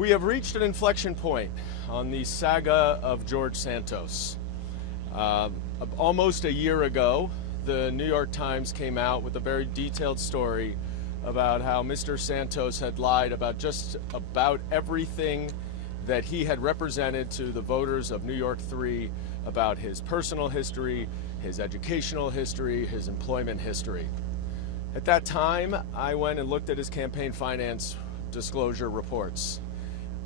We have reached an inflection point on the saga of George Santos. Almost a year ago, the New York Times came out with a very detailed story about how Mr. Santos had lied about just about everything that he had represented to the voters of New York 3 about his personal history, his educational history, his employment history. At that time, I went and looked at his campaign finance disclosure reports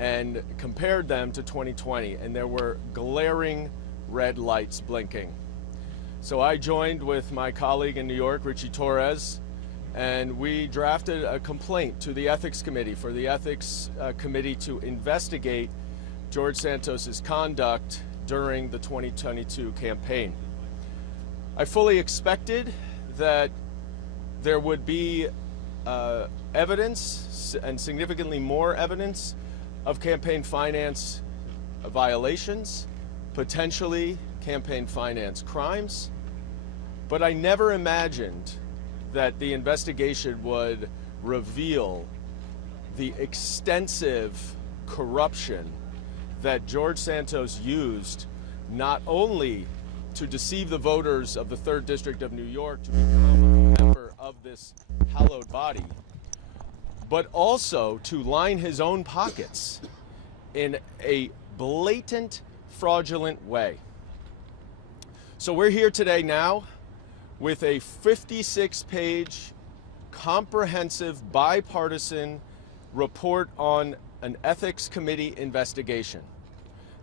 and compared them to 2020, and there were glaring red lights blinking. So I joined with my colleague in New York, Richie Torres, and we drafted a complaint to the Ethics Committee for the Ethics Committee to investigate George Santos's conduct during the 2022 campaign. I fully expected that there would be evidence, and significantly more evidence, of campaign finance violations, potentially campaign finance crimes, but I never imagined that the investigation would reveal the extensive corruption that George Santos used not only to deceive the voters of the 3rd District of New York to become a member of this hallowed body, but also to line his own pockets in a blatant, fraudulent way. So we're here today now with a 56-page, comprehensive, bipartisan report on an Ethics Committee investigation.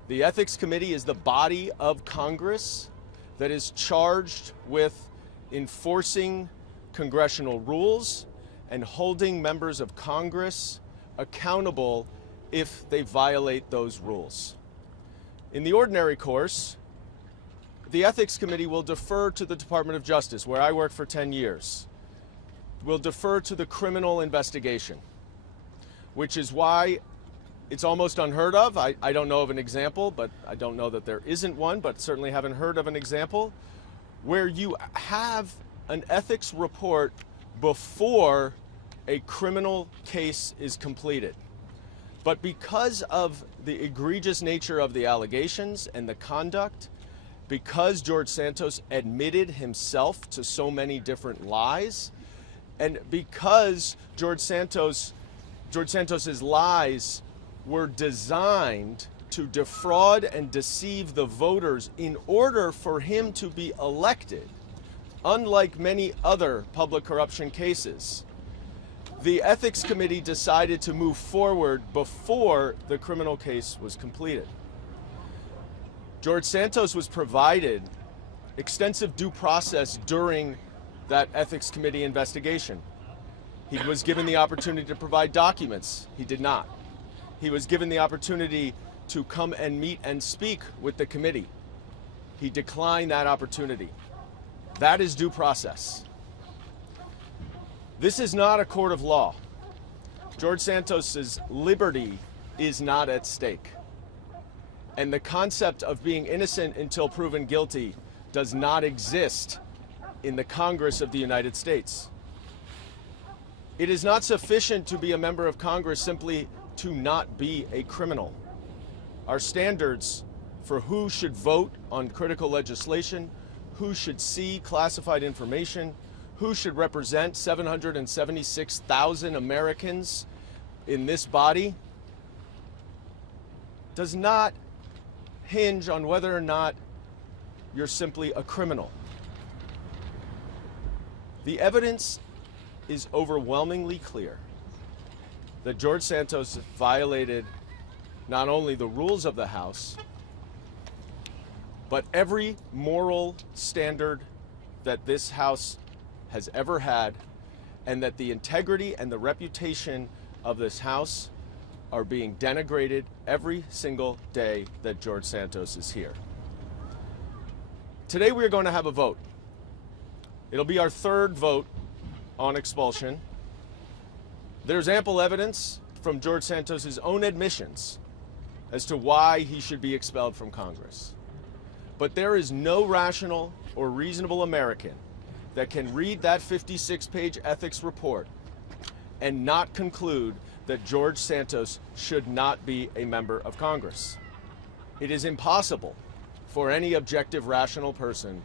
The Ethics Committee is the body of Congress that is charged with enforcing congressional rules and holding members of Congress accountable if they violate those rules. In the ordinary course, the Ethics Committee will defer to the Department of Justice, where I worked for 10 years. Will defer to the criminal investigation, which is why it's almost unheard of. I don't know of an example, but I don't know that there isn't one, but certainly haven't heard of an example where you have an ethics report before a criminal case is completed. But because of the egregious nature of the allegations and the conduct, because George Santos admitted himself to so many different lies, and because George Santos's lies were designed to defraud and deceive the voters in order for him to be elected, unlike many other public corruption cases, the Ethics Committee decided to move forward before the criminal case was completed. George Santos was provided extensive due process during that Ethics Committee investigation. He was given the opportunity to provide documents. He did not. He was given the opportunity to come and meet and speak with the committee. He declined that opportunity. That is due process. This is not a court of law. George Santos's liberty is not at stake. And the concept of being innocent until proven guilty does not exist in the Congress of the United States. It is not sufficient to be a member of Congress simply to not be a criminal. Our standards for who should vote on critical legislation, who should see classified information, who should represent 776,000 Americans in this body, does not hinge on whether or not you're simply a criminal. The evidence is overwhelmingly clear that George Santos violated not only the rules of the House, but every moral standard that this House has ever had, and that the integrity and the reputation of this House are being denigrated every single day that George Santos is here. Today we are going to have a vote. It'll be our 3rd vote on expulsion. There's ample evidence from George Santos's own admissions as to why he should be expelled from Congress. But there is no rational or reasonable American that can read that 56-page ethics report and not conclude that George Santos should not be a member of Congress. It is impossible for any objective, rational person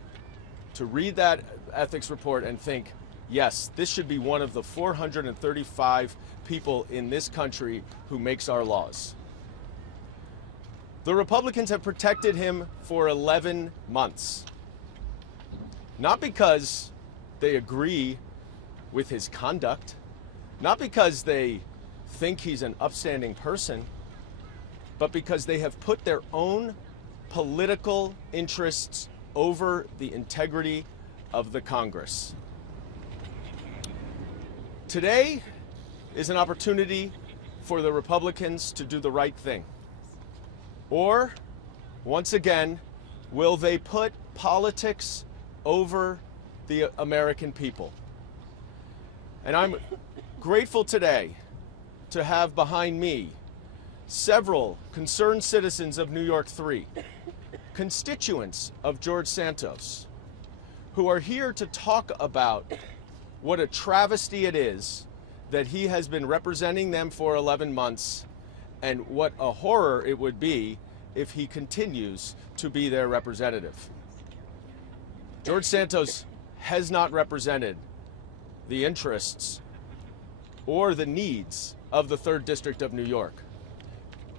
to read that ethics report and think, yes, this should be one of the 435 people in this country who makes our laws. The Republicans have protected him for 11 months. Not because they agree with his conduct, not because they think he's an upstanding person, but because they have put their own political interests over the integrity of the Congress. Today is an opportunity for the Republicans to do the right thing. Or, once again, will they put politics over the American people? And I'm grateful today to have behind me several concerned citizens of New York 3, constituents of George Santos, who are here to talk about what a travesty it is that he has been representing them for 11 months and what a horror it would be if he continues to be their representative. George Santos has not represented the interests or the needs of the 3rd District of New York.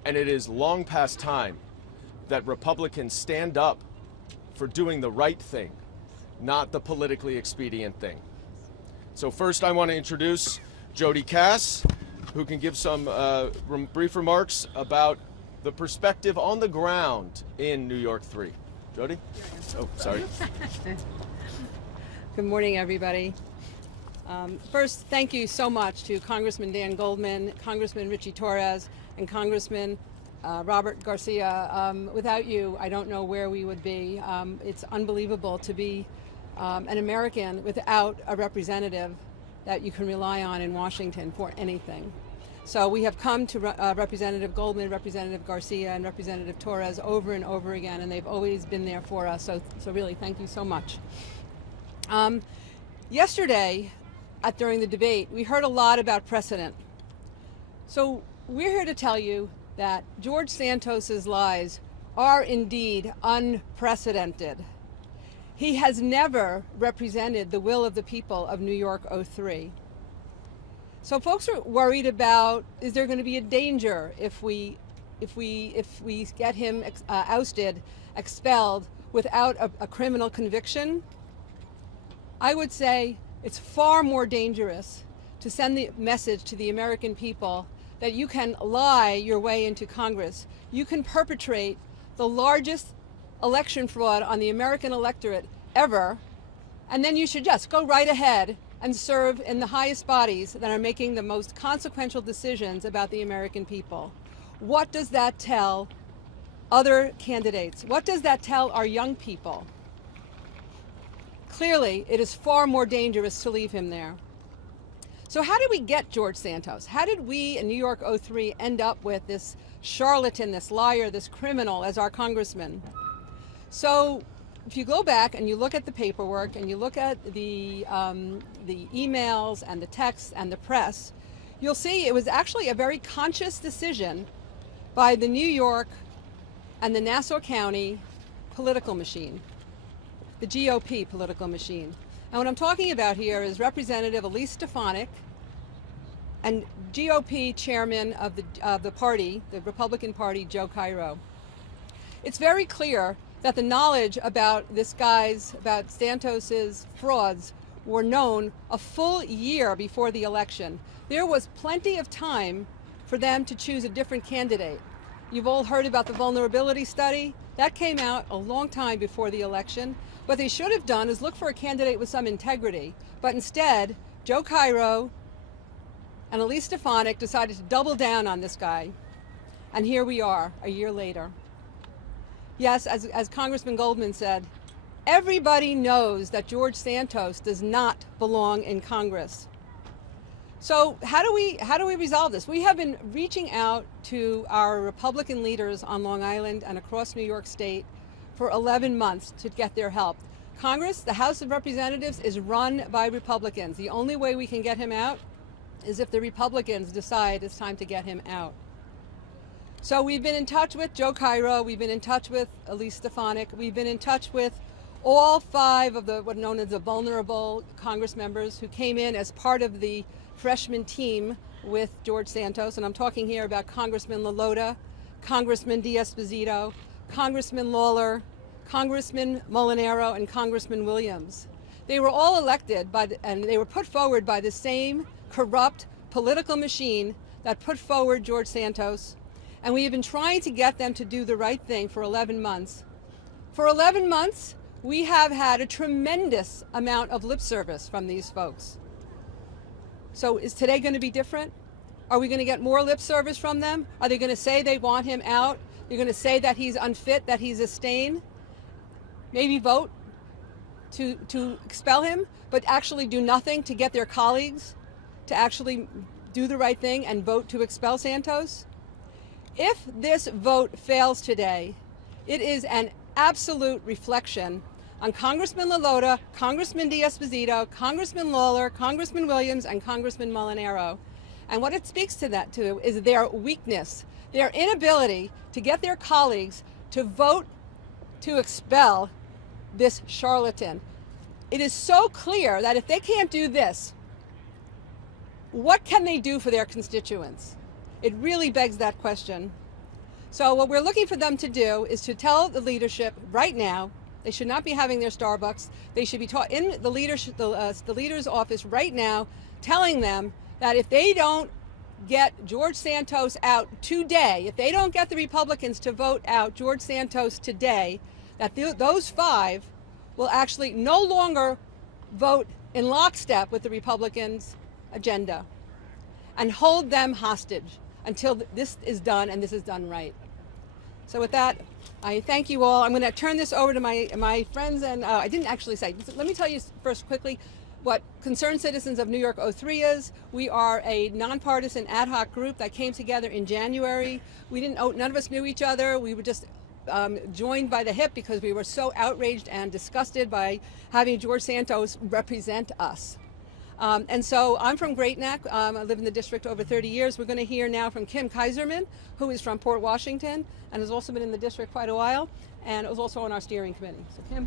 And it is long past time that Republicans stand up for doing the right thing, not the politically expedient thing. So first I want to introduce Jody Cass, who can give some brief remarks about the perspective on the ground in New York 3. Jody? Oh, sorry. Good morning, everybody. First, thank you so much to Congressman Dan Goldman, Congressman Richie Torres, and Congressman Robert Garcia. Without you, I don't know where we would be. It's unbelievable to be an American without a representative that you can rely on in Washington for anything. So we have come to Representative Goldman, Representative Garcia, and Representative Torres over and over again, and they've always been there for us. So really, thank you so much. Yesterday, during the debate, we heard a lot about precedent. So we're here to tell you that George Santos's lies are indeed unprecedented. He has never represented the will of the people of New York 03. So folks are worried about, is there going to be a danger if we get him ousted, expelled without a criminal conviction? I would say it's far more dangerous to send the message to the American people that you can lie your way into Congress. You can perpetrate the largest election fraud on the American electorate ever, and then you should just go right ahead and serve in the highest bodies that are making the most consequential decisions about the American people. What does that tell other candidates? What does that tell our young people? Clearly, it is far more dangerous to leave him there. So how did we get George Santos? How did we in New York 03 end up with this charlatan, this liar, this criminal as our congressman? So if you go back and you look at the paperwork and you look at the emails and the texts and the press, you'll see it was actually a very conscious decision by the New York and the Nassau County political machine, the GOP political machine. And what I'm talking about here is Representative Elise Stefanik and GOP chairman of the party, the Republican Party, Joe Cairo. It's very clear that the knowledge about about Santos's frauds were known a full year before the election. There was plenty of time for them to choose a different candidate. You've all heard about the vulnerability study. That came out a long time before the election. What they should have done is look for a candidate with some integrity. But instead, Joe Cairo and Elise Stefanik decided to double down on this guy. And here we are, a year later. Yes, as Congressman Goldman said, everybody knows that George Santos does not belong in Congress. So how do we resolve this? We have been reaching out to our Republican leaders on Long Island and across New York State for 11 months to get their help. Congress, the House of Representatives, is run by Republicans. The only way we can get him out is if the Republicans decide it's time to get him out. So we've been in touch with Joe Cairo, we've been in touch with Elise Stefanik, we've been in touch with all 5 of the what are known as the vulnerable Congress members who came in as part of the freshman team with George Santos, and I'm talking here about Congressman LaLota, Congressman D'Esposito, Congressman Lawler, Congressman Molinaro, and Congressman Williams. They were all elected and they were put forward by the same corrupt political machine that put forward George Santos, and we have been trying to get them to do the right thing for 11 months. For 11 months, we have had a tremendous amount of lip service from these folks. So is today going to be different? Are we going to get more lip service from them? Are they going to say they want him out? They're going to say that he's unfit, that he's a stain? Maybe vote to expel him, but actually do nothing to get their colleagues to actually do the right thing and vote to expel Santos? If this vote fails today, it is an absolute reflection on Congressman LaLota, Congressman D'Esposito, Congressman Lawler, Congressman Williams, and Congressman Molinaro. And what it speaks to that to is their weakness, their inability to get their colleagues to vote to expel this charlatan. It is so clear that if they can't do this, what can they do for their constituents? It really begs that question. So what we're looking for them to do is to tell the leadership right now, they should not be having their Starbucks. They should be taught in the leader's office right now, telling them that if they don't get George Santos out today, if they don't get the Republicans to vote out George Santos today, that those 5 will actually no longer vote in lockstep with the Republicans' agenda and hold them hostage until this is done, and this is done right. So with that, I thank you all. I'm going to turn this over to my friends, and I didn't actually say, let me tell you first quickly what Concerned Citizens of New York 03 is. We are a nonpartisan ad hoc group that came together in January. None of us knew each other. We were just joined by the hip because we were so outraged and disgusted by having George Santos represent us. And so I'm from Great Neck. I live in the district over 30 years. We're going to hear now from Kim Kaiserman, who is from Port Washington and has also been in the district quite a while, and was also on our steering committee. So Kim.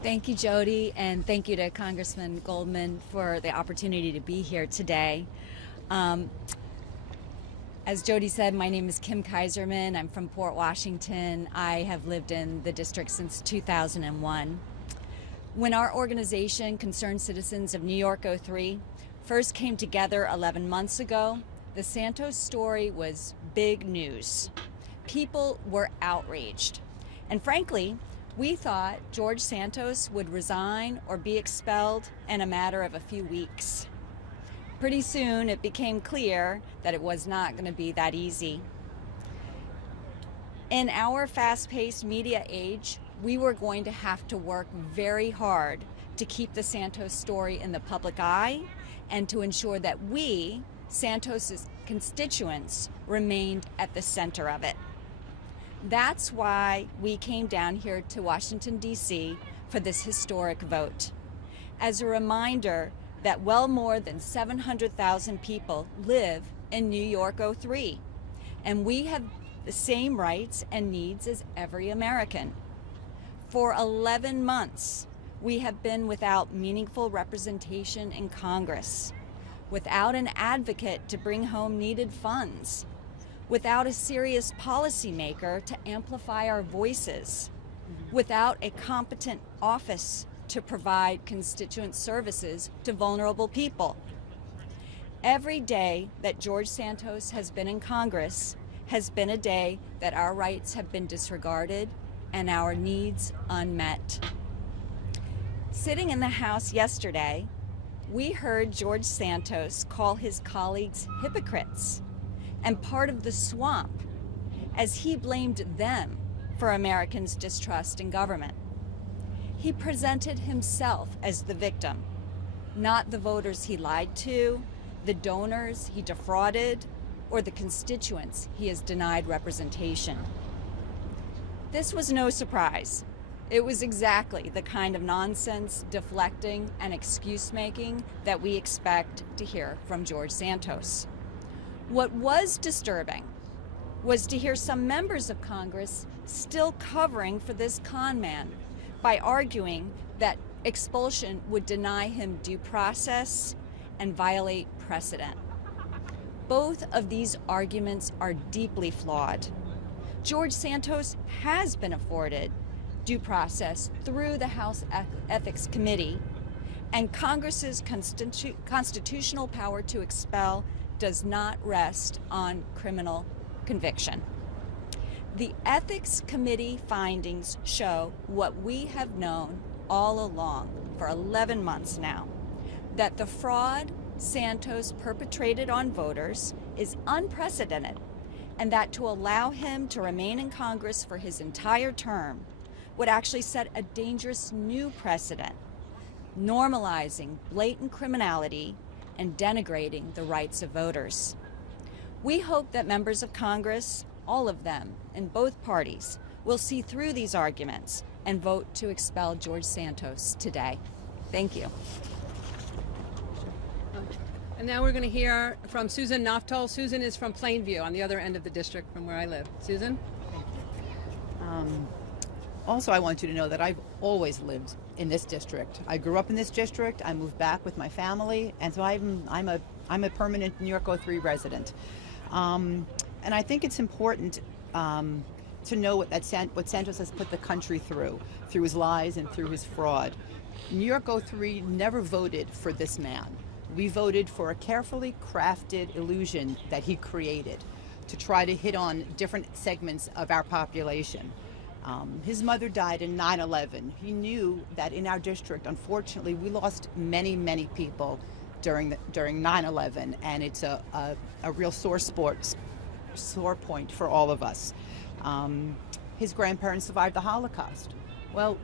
Thank you, Jody, and thank you to Congressman Goldman for the opportunity to be here today. As Jody said, my name is Kim Kaiserman. I'm from Port Washington. I have lived in the district since 2001. When our organization, Concerned Citizens of New York 03, first came together 11 months ago, the Santos story was big news. People were outraged. And frankly, we thought George Santos would resign or be expelled in a matter of a few weeks. Pretty soon, it became clear that it was not going to be that easy. In our fast-paced media age, we were going to have to work very hard to keep the Santos story in the public eye and to ensure that we, Santos's constituents, remained at the center of it. That's why we came down here to Washington, D.C. for this historic vote. As a reminder that well more than 700,000 people live in New York 03, and we have the same rights and needs as every American. For 11 months, we have been without meaningful representation in Congress, without an advocate to bring home needed funds, without a serious policymaker to amplify our voices, without a competent office to provide constituent services to vulnerable people. Every day that George Santos has been in Congress has been a day that our rights have been disregarded and our needs unmet. Sitting in the House yesterday, we heard George Santos call his colleagues hypocrites and part of the swamp as he blamed them for Americans' distrust in government. He presented himself as the victim, not the voters he lied to, the donors he defrauded, or the constituents he has denied representation. This was no surprise. It was exactly the kind of nonsense, deflecting, and excuse-making that we expect to hear from George Santos. What was disturbing was to hear some members of Congress still covering for this con man by arguing that expulsion would deny him due process and violate precedent. Both of these arguments are deeply flawed. George Santos has been afforded due process through the House Ethics Committee, and Congress's constitutional power to expel does not rest on criminal conviction. The Ethics Committee findings show what we have known all along for 11 months now, that the fraud Santos perpetrated on voters is unprecedented, and that to allow him to remain in Congress for his entire term would actually set a dangerous new precedent, normalizing blatant criminality and denigrating the rights of voters. We hope that members of Congress, all of them in both parties, will see through these arguments and vote to expel George Santos today. Thank you. And now we're going to hear from Susan Naftal. Susan is from Plainview, on the other end of the district from where I live. Susan? Also, I want you to know that I've always lived in this district. I grew up in this district. I moved back with my family, and so I'm a permanent New York 03 resident. And I think it's important to know what Santos has put the country through his lies and through his fraud. New York 03 never voted for this man. We voted for a carefully crafted illusion that he created to try to hit on different segments of our population. His mother died in 9/11. He knew that in our district, unfortunately, we lost many, many people during 9/11, and it's a real sore point for all of us. His grandparents survived the Holocaust. Well,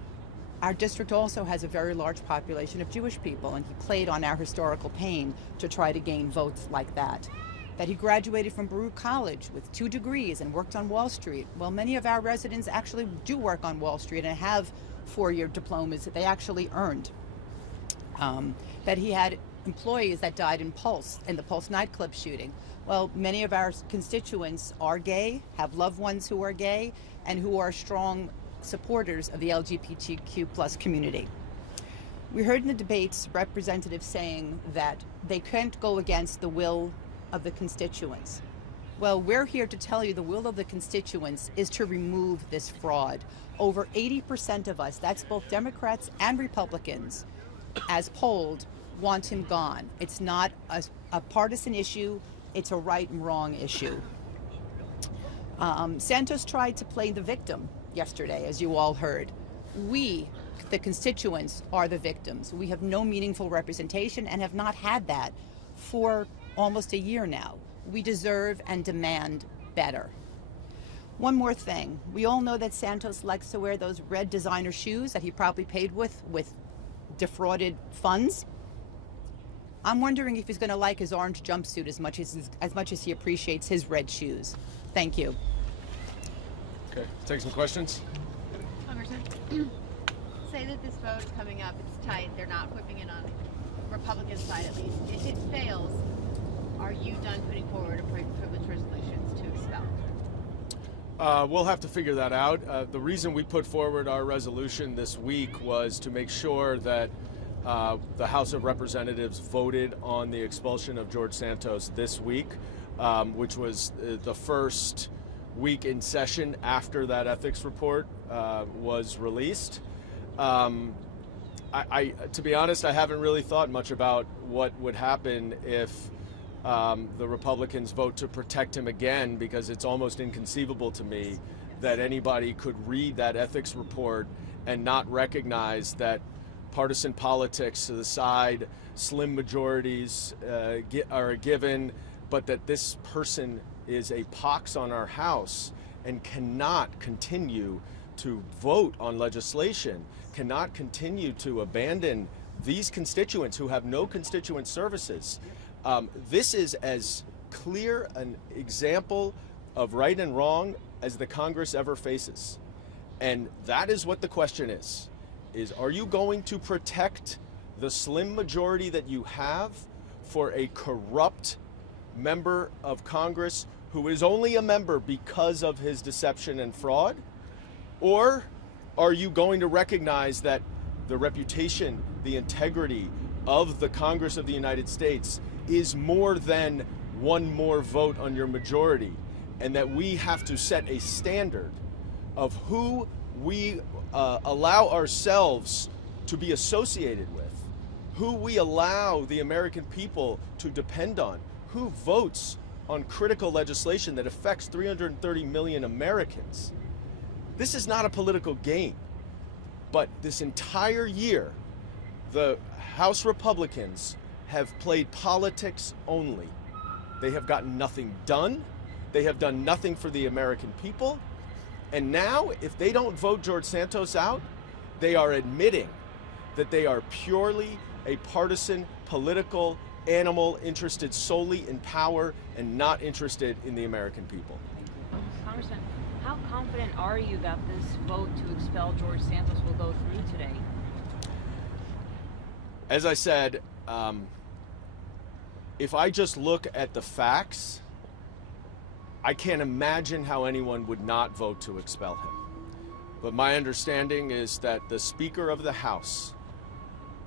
our district also has a very large population of Jewish people, and he played on our historical pain to try to gain votes like that. That he graduated from Baruch College with 2 degrees and worked on Wall Street. Well, many of our residents actually do work on Wall Street and have 4-year diplomas that they actually earned. That he had employees that died in the Pulse nightclub shooting. Well, many of our constituents are gay, have loved ones who are gay, and who are strong supporters of the LGBTQ+ community. We heard in the debates representatives saying that they can't go against the will of the constituents. Well, we're here to tell you the will of the constituents is to remove this fraud. Over 80% of us, that's both Democrats and Republicans, as polled, want him gone. It's not a partisan issue, it's a right and wrong issue. Santos tried to play the victim yesterday, as you all heard. We, the constituents, are the victims. We have no meaningful representation and have not had that for almost a year now. We deserve and demand better. One more thing. We all know that Santos likes to wear those red designer shoes that he probably paid with defrauded funds. I'm wondering if he's going to like his orange jumpsuit as much as he appreciates his red shoes. Thank you. Okay, take some questions. Congressman, say that this vote is coming up, it's tight, they're not whipping it on Republican side at least. If it fails, are you done putting forward a privilege resolutions to expel? We'll have to figure that out. The reason we put forward our resolution this week was to make sure that the House of Representatives voted on the expulsion of George Santos this week, which was the first week in session after that ethics report was released. To be honest, I haven't really thought much about what would happen if the Republicans vote to protect him again, because it's almost inconceivable to me that anybody could read that ethics report and not recognize that partisan politics aside, slim majorities are a given, but that this person is a pox on our House and cannot continue to vote on legislation, cannot continue to abandon these constituents who have no constituent services. This is as clear an example of right and wrong as the Congress ever faces. And that is what the question is are you going to protect the slim majority that you have for a corrupt member of Congress who is only a member because of his deception and fraud? Or are you going to recognize that the reputation, the integrity of the Congress of the United States is more than one more vote on your majority, and that we have to set a standard of who we allow ourselves to be associated with, who we allow the American people to depend on, who votes on critical legislation that affects 330 million Americans. This is not a political game, but this entire year, the House Republicans have played politics only. They have gotten nothing done. They have done nothing for the American people. And now, if they don't vote George Santos out, they are admitting that they are purely a partisan, political animal interested solely in power and not interested in the American people. Congressman, how confident are you that this vote to expel George Santos will go through today? As I said, if I just look at the facts, I can't imagine how anyone would not vote to expel him. But my understanding is that the Speaker of the House,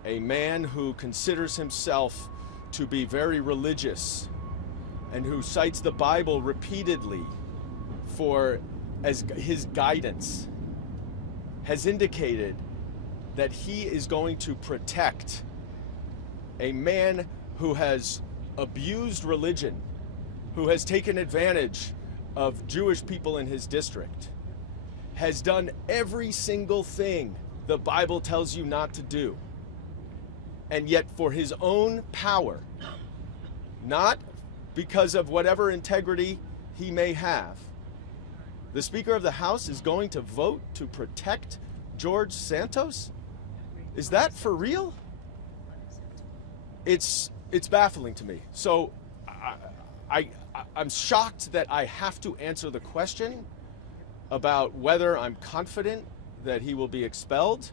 a man who considers himself to be very religious and who cites the Bible repeatedly as his guidance, has indicated that he is going to protect a man who has abused religion, who has taken advantage of Jewish people in his district, has done every single thing the Bible tells you not to do. And yet for his own power, not because of whatever integrity he may have, the Speaker of the House is going to vote to protect George Santos? Is that for real? It's baffling to me. So I'm shocked that I have to answer the question about whether I'm confident that he will be expelled,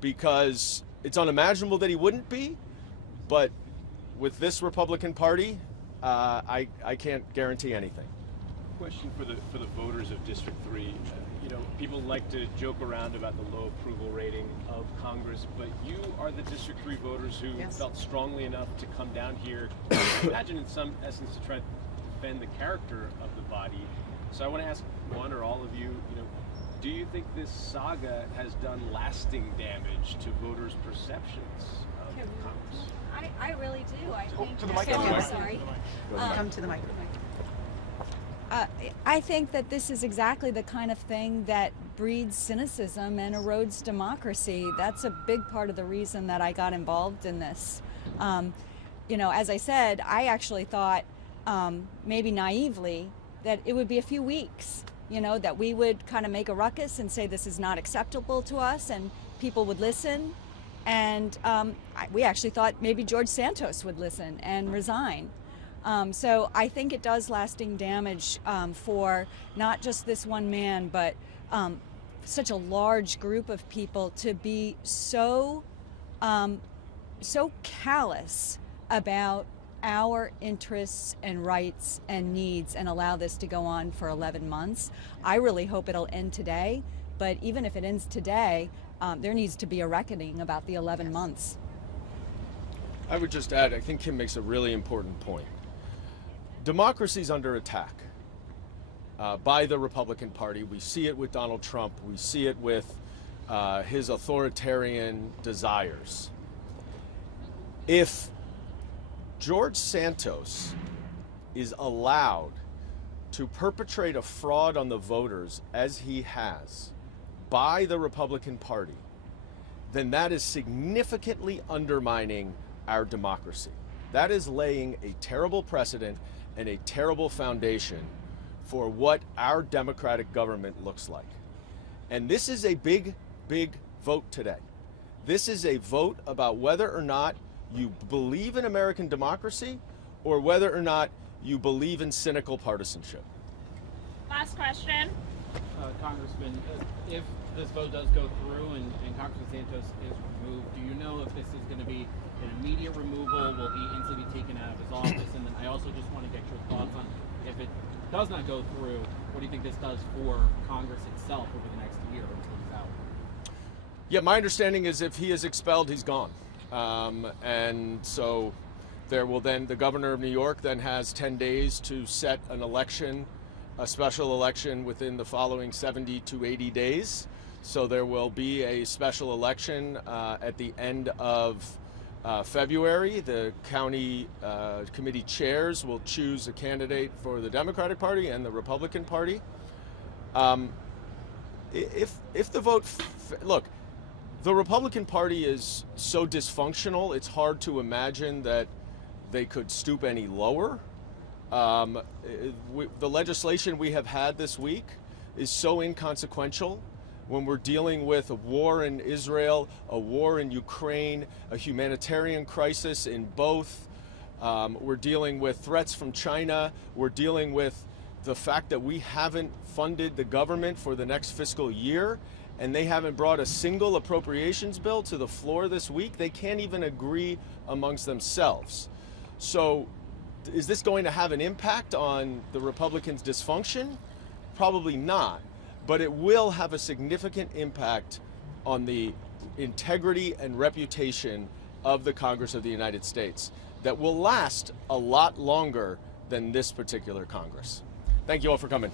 because it's unimaginable that he wouldn't be, but with this Republican Party, I can't guarantee anything. Question for the voters of District 3. People like to joke around about the low approval rating of Congress, but you are the District 3 voters who felt strongly enough to come down here, imagine in some essence to try to defend the character of the body. So I want to ask one or all of you, do you think this saga has done lasting damage to voters' perceptions of Congress? I really do. I think. To the mic. I'm sorry. Come to the microphone. I think that this is exactly the kind of thing that breeds cynicism and erodes democracy. That's a big part of the reason that I got involved in this. As I said, I actually thought, maybe naively, that it would be a few weeks, that we would kind of make a ruckus and say this is not acceptable to us, and people would listen. And we actually thought maybe George Santos would listen and resign. So I think it does lasting damage for not just this one man, but such a large group of people to be so callous about our interests and rights and needs and allow this to go on for 11 months. I really hope it'll end today, but even if it ends today, there needs to be a reckoning about the 11 months. I would just add, I think Kim makes a really important point. Democracy's under attack by the Republican Party. We see it with Donald Trump. We see it with his authoritarian desires. If George Santos is allowed to perpetrate a fraud on the voters as he has by the Republican Party, then that is significantly undermining our democracy. That is laying a terrible precedent and a terrible foundation for what our democratic government looks like. And this is a big, big vote today. This is a vote about whether or not you believe in American democracy or whether or not you believe in cynical partisanship. Last question. Congressman, if this vote does go through and Congressman Santos is removed, do you know if this is going to be an immediate removal? Will he instantly be taken out of his office? And then I also just want to get your thoughts on, if it does not go through, what do you think this does for Congress itself over the next year until he's out? Yeah, my understanding is if he is expelled, he's gone. And so there will then, the governor of New York then has 10 days to set an election, a special election within the following 70 to 80 days. So there will be a special election at the end of February. The county committee chairs will choose a candidate for the Democratic Party and the Republican Party. If the vote, look, the Republican Party is so dysfunctional, it's hard to imagine that they could stoop any lower. The legislation we have had this week is so inconsequential when we're dealing with a war in Israel, a war in Ukraine, a humanitarian crisis in both. We're dealing with threats from China. We're dealing with the fact that we haven't funded the government for the next fiscal year, and they haven't brought a single appropriations bill to the floor this week. They can't even agree amongst themselves. So is this going to have an impact on the Republicans' dysfunction? Probably not, but it will have a significant impact on the integrity and reputation of the Congress of the United States that will last a lot longer than this particular Congress. Thank you all for coming.